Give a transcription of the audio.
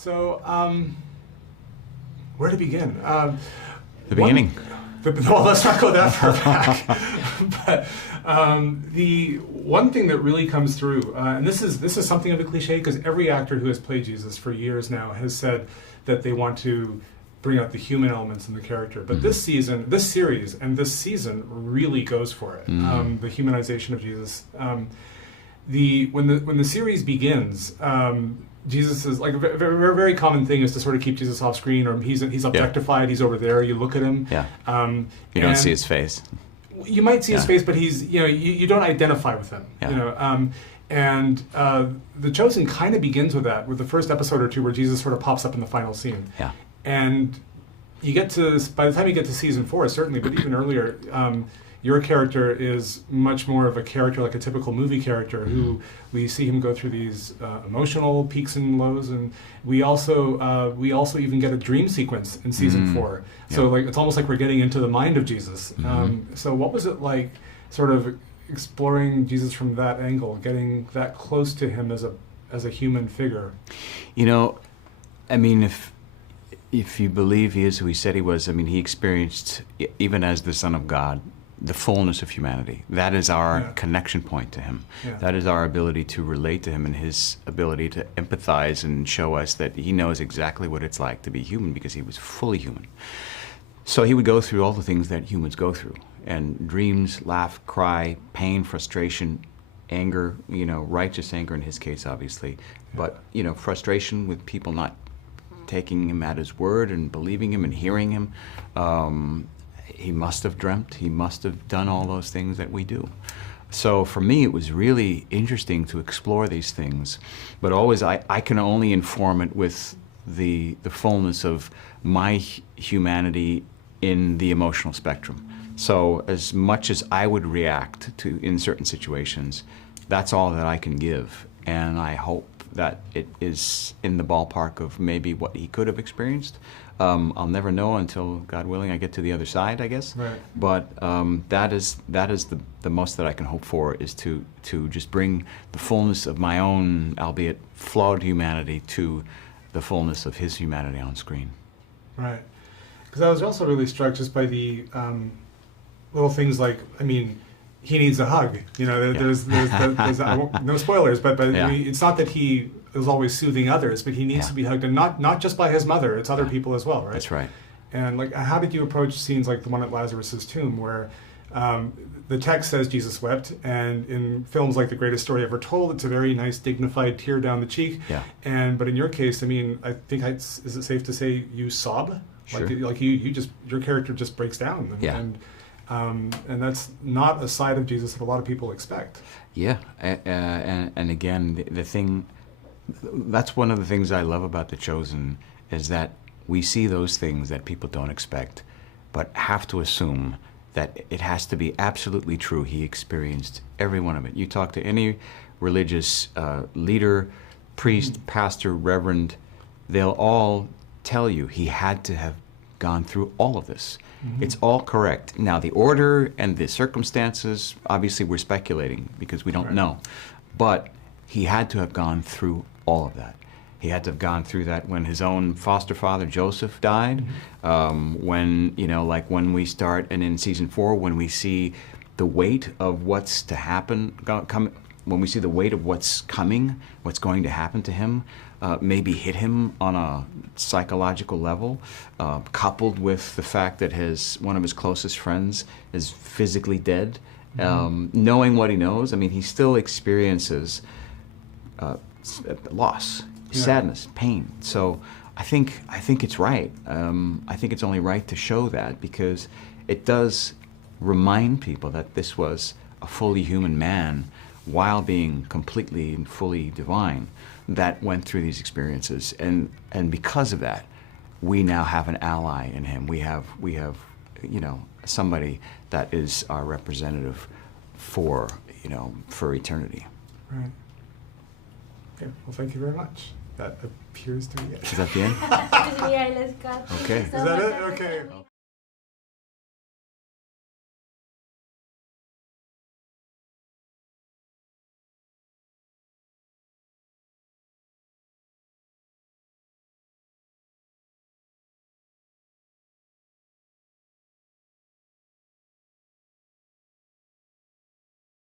So, where to begin? The beginning. Well, let's not go that far back. But the one thing that really comes through, and this is something of a cliche, because every actor who has played Jesus for years now has said that they want to bring out the human elements in the character. But this season, this series, and this season really goes for it. The humanization of Jesus. When the series begins, Jesus is like a very, very common thing is to sort of keep Jesus off screen, or he's objectified. He's over there. You look at him. Yeah. You don't see his face. You might see his face, but he's you don't identify with him. Yeah. And The Chosen kind of begins with that, with the first episode or two where Jesus sort of pops up in the final scene. Yeah. And you get to, by the time you get to season 4, certainly, but even earlier, your character is much more of a character like a typical movie character who we see him go through these emotional peaks and lows, and we also even get a dream sequence in season 4. So like it's almost like we're getting into the mind of Jesus. So what was it like, sort of exploring Jesus from that angle, getting that close to him as a human figure? I mean, if you believe he is who he said he was, I mean, he experienced, even as the Son of God, the fullness of humanity. That is our connection point to him. Yeah. That is our ability to relate to him, and his ability to empathize and show us that he knows exactly what it's like to be human, because he was fully human. So he would go through all the things that humans go through, and dreams, laugh, cry, pain, frustration, anger, righteous anger in his case, obviously, but, frustration with people not taking him at his word and believing him and hearing him. He must have dreamt, he must have done all those things that we do. So for me, it was really interesting to explore these things, but always I can only inform it with the fullness of my humanity in the emotional spectrum. So as much as I would react to in certain situations, that's all that I can give, and I hope that it is in the ballpark of maybe what he could have experienced. I'll never know until, God willing, I get to the other side, I guess. Right. But that is the most that I can hope for, is to just bring the fullness of my own, albeit flawed humanity, to the fullness of his humanity on screen. Right. Because I was also really struck just by the little things like, I mean, he needs a hug. There's no spoilers, but it's not that he is always soothing others, but he needs to be hugged, and not just by his mother. It's other people as well, right? That's right. And like, how did you approach scenes like the one at Lazarus's tomb, where the text says Jesus wept, and in films like The Greatest Story Ever Told, it's a very nice, dignified tear down the cheek. Yeah. But in your case, I mean, I think is it safe to say you sob? Sure. Like your character just breaks down. And that's not a side of Jesus that a lot of people expect. Yeah, and again, the thing, that's one of the things I love about The Chosen, is that we see those things that people don't expect, but have to assume that it has to be absolutely true. He experienced every one of it. You talk to any religious leader, priest, pastor, reverend, they'll all tell you he had to have gone through all of this. It's all correct. Now, the order and the circumstances, obviously we're speculating because we don't know. But he had to have gone through all of that. He had to have gone through that when his own foster father, Joseph, died. When, like when we start, and in season 4, when we see the weight of what's to happen, when we see the weight of what's coming, what's going to happen to him, maybe hit him on a psychological level, coupled with the fact that one of his closest friends is physically dead. Knowing what he knows, I mean, he still experiences loss, sadness, pain. So I think it's right. I think it's only right to show that, because it does remind people that this was a fully human man, while being completely and fully divine, that went through these experiences, and because of that, we now have an ally in him. We have somebody that is our representative for eternity. Right. Okay. Well, thank you very much. That appears to be it. Is that the end? Excuse me, I just got. Okay. Is that it? Okay.